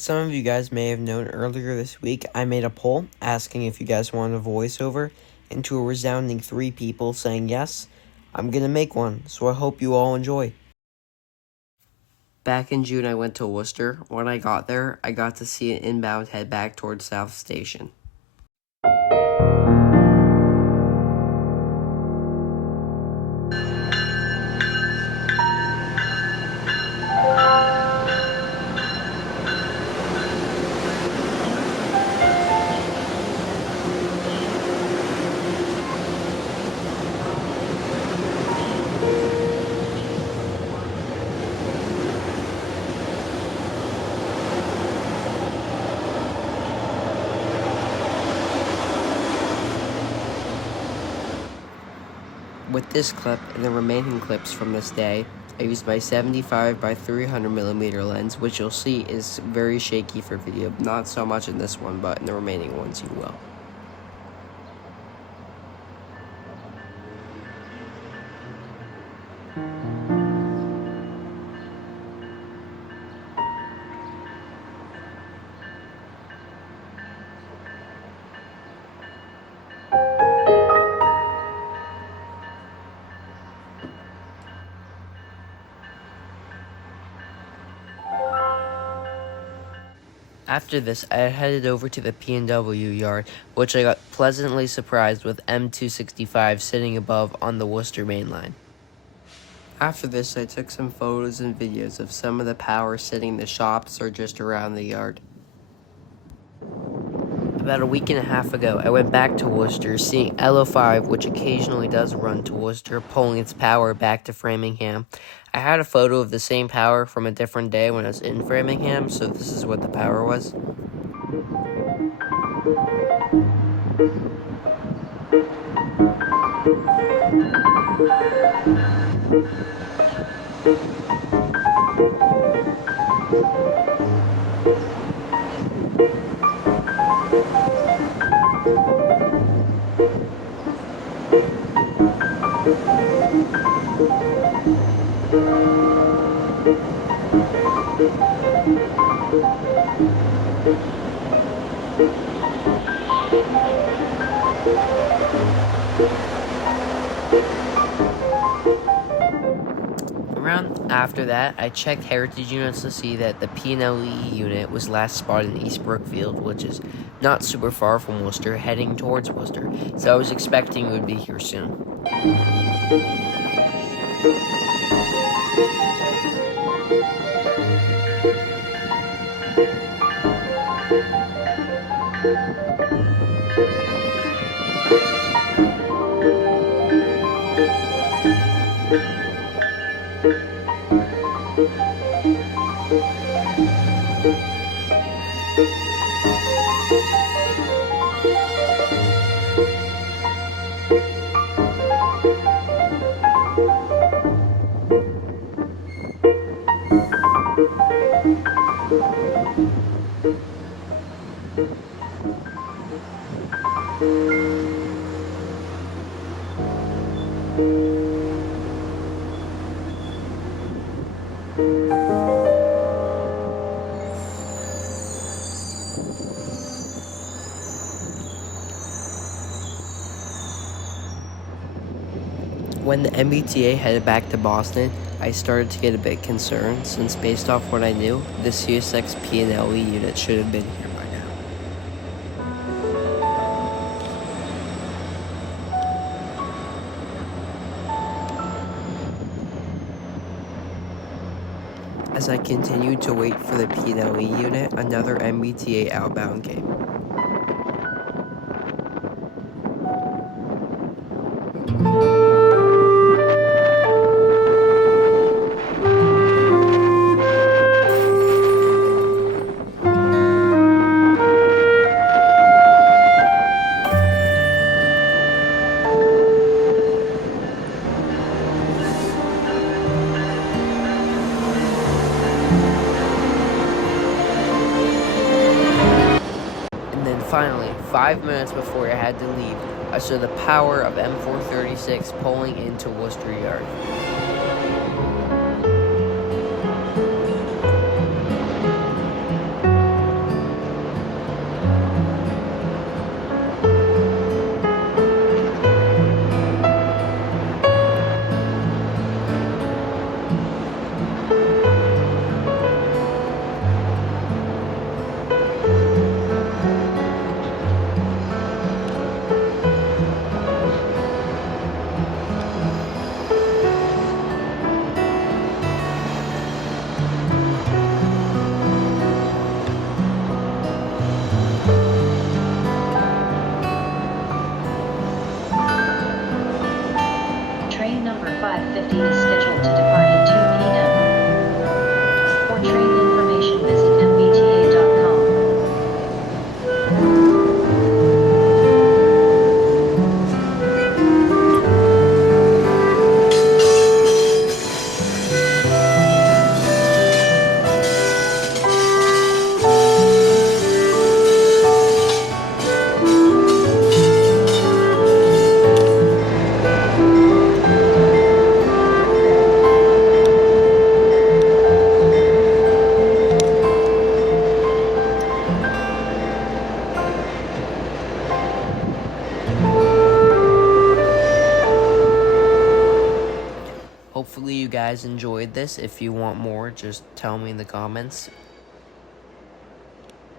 As some of you guys may have known, earlier this week, I made a poll asking if you guys wanted a voiceover, and to a resounding 3 people saying yes, I'm gonna make one, so I hope you all enjoy. Back in June, I went to Worcester. When I got there, I got to see an inbound head back towards South Station. With this clip and the remaining clips from this day, I used my 75 by 300mm lens, which you'll see is very shaky for video. Not so much in this one, but in the remaining ones you will. After this, I headed over to the P&W yard, which I got pleasantly surprised with M265 sitting above on the Worcester main line. After this, I took some photos and videos of some of the power sitting in the shops or just around the yard. About a week and a half ago, I went back to Worcester, seeing LO5, which occasionally does run to Worcester, pulling its power back to Framingham. I had a photo of the same power from a different day when I was in Framingham, so this is what the power was. Around after that, I checked heritage units to see that the P&LE unit was last spotted in East Brookfield, which is not super far from Worcester, heading towards Worcester, so I was expecting it would be here soon. When the MBTA headed back to Boston, I started to get a bit concerned, since based off what I knew, the CSX P&LE unit should have been here by now. As I continued to wait for the P&LE unit, another MBTA outbound came. Finally, 5 minutes before I had to leave, I saw the power of M436 pulling into Worcester Yard. number 550 is scheduled to depart at 2 p.m. For train information, visit mbta.com. Hopefully you guys enjoyed this. If you want more, just tell me in the comments.